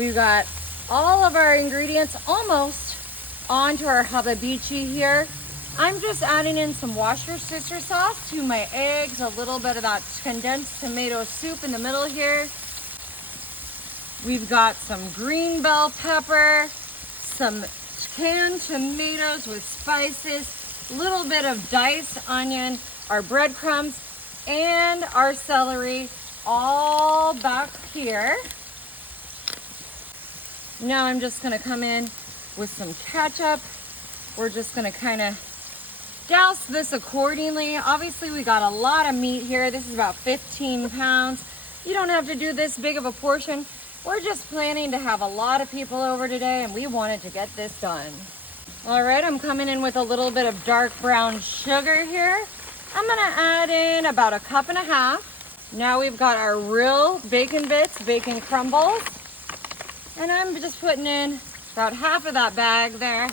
We've got all of our ingredients almost onto our hababichi here. I'm just adding in some Worcestershire sauce to my eggs, a little bit of that condensed tomato soup in the middle here. We've got some green bell pepper, some canned tomatoes with spices, a little bit of diced onion, our breadcrumbs, and our celery all back here. Now I'm just gonna come in with some ketchup. We're just gonna kind of douse this accordingly. Obviously we got a lot of meat here. This is about 15 pounds. You don't have to do this big of a portion. We're just planning to have a lot of people over today and we wanted to get this done. All right, I'm coming in with a little bit of dark brown sugar here. I'm gonna add in about 1.5 cups. Now we've got our real bacon bits, bacon crumbles. And I'm just putting in about half of that bag there.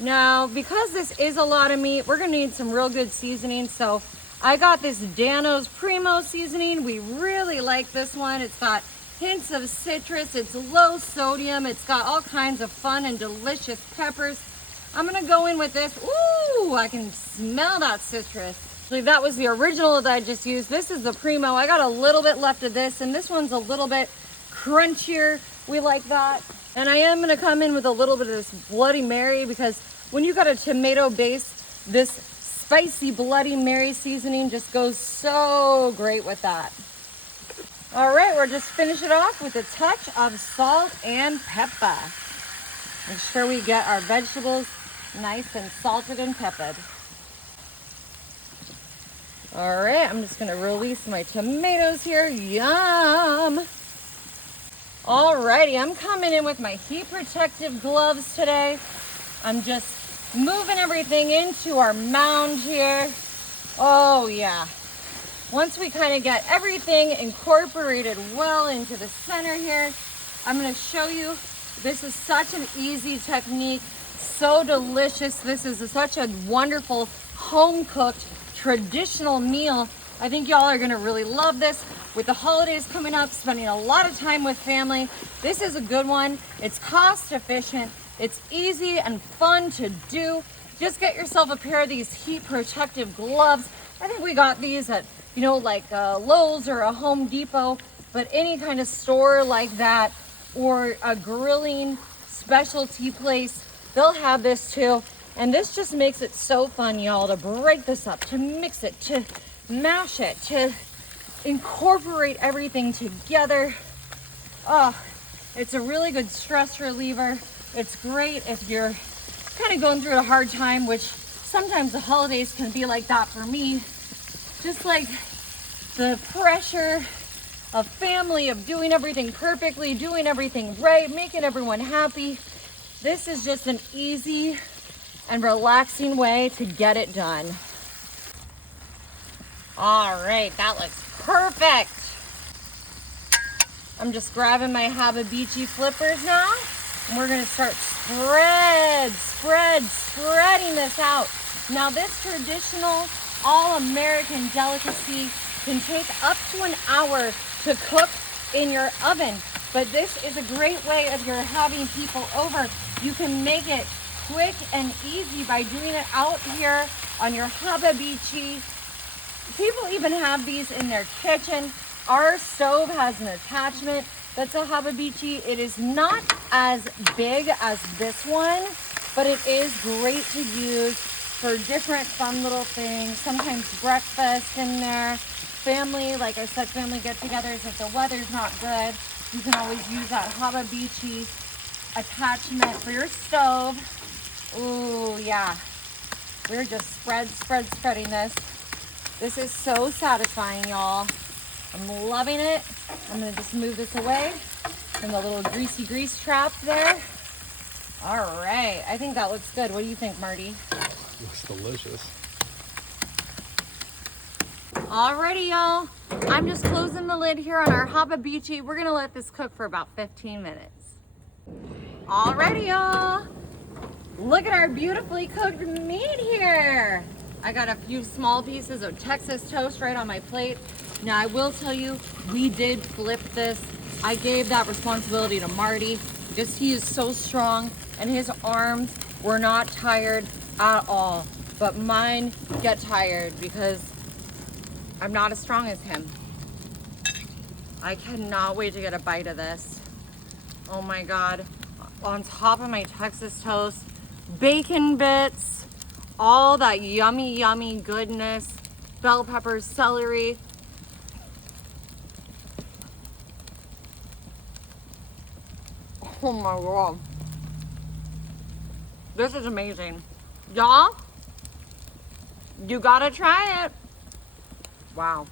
Now, because this is a lot of meat, we're gonna need some real good seasoning. So I got this Dano's Primo seasoning. We really like this one. It's got hints of citrus, it's low sodium, it's got all kinds of fun and delicious peppers. I'm gonna go in with this. Ooh, I can smell that citrus. Actually, that was the original that I just used. This is the Primo. I got a little bit left of this, and this one's a little bit crunchier. We like that. And I am gonna come in with a little bit of this Bloody Mary, because when you got a tomato base, this spicy Bloody Mary seasoning just goes so great with that. All right, we're just finish it off with a touch of salt and pepper. Make sure we get our vegetables nice and salted and peppered. All right, I'm just gonna release my tomatoes here. Yum! Alrighty, I'm coming in with my heat protective gloves today. I'm just moving everything into our mound here. Oh yeah. Once we kind of get everything incorporated well into the center here, I'm going to show you. This is such an easy technique, so delicious. This is such a wonderful home-cooked traditional meal. I think y'all are going to really love this. With the holidays coming up, spending a lot of time with family, this is a good one. It's cost efficient, it's easy and fun to do. Just get yourself a pair of these heat protective gloves. I think we got these at like Lowe's or a Home Depot, but any kind of store like that or a grilling specialty place, they'll have this too. And this just makes it so fun, y'all, to break this up, to mix it, to mash it, to incorporate everything together. Oh, it's a really good stress reliever. It's great if you're kind of going through a hard time, which sometimes the holidays can be like that for me. Just like the pressure of family, of doing everything perfectly, doing everything right, making everyone happy. This is just an easy and relaxing way to get it done. All right, that looks perfect. I'm just grabbing my hababichi flippers now, and we're gonna start spreading this out. Now this traditional all-American delicacy can take up to an hour to cook in your oven, but this is a great way if you're having people over. You can make it quick and easy by doing it out here on your hababichi. People even have these in their kitchen. Our stove has an attachment that's a hababichi. It is not as big as this one, but it is great to use for different fun little things. Sometimes breakfast in there. Family, like I said, family get-togethers. If the weather's not good, you can always use that hababichi attachment for your stove. Ooh, yeah. We're just spreading this. This is so satisfying, y'all. I'm loving it. I'm gonna just move this away from the little greasy grease trap there. All right, I think that looks good. What do you think, Marty? Looks delicious. Alrighty, y'all. I'm just closing the lid here on our hababichi. We're gonna let this cook for about 15 minutes. Alrighty, y'all. Look at our beautifully cooked meat here. I got a few small pieces of Texas toast right on my plate. Now I will tell you, we did flip this I gave that responsibility to Marty because he is so strong and his arms were not tired at all. But mine get tired because I'm not as strong as him. I cannot wait to get a bite of this. Oh my God. On top of my Texas toast, bacon bits, all that yummy, yummy goodness, bell peppers, celery. Oh my God. This is amazing. Y'all, you gotta try it. Wow.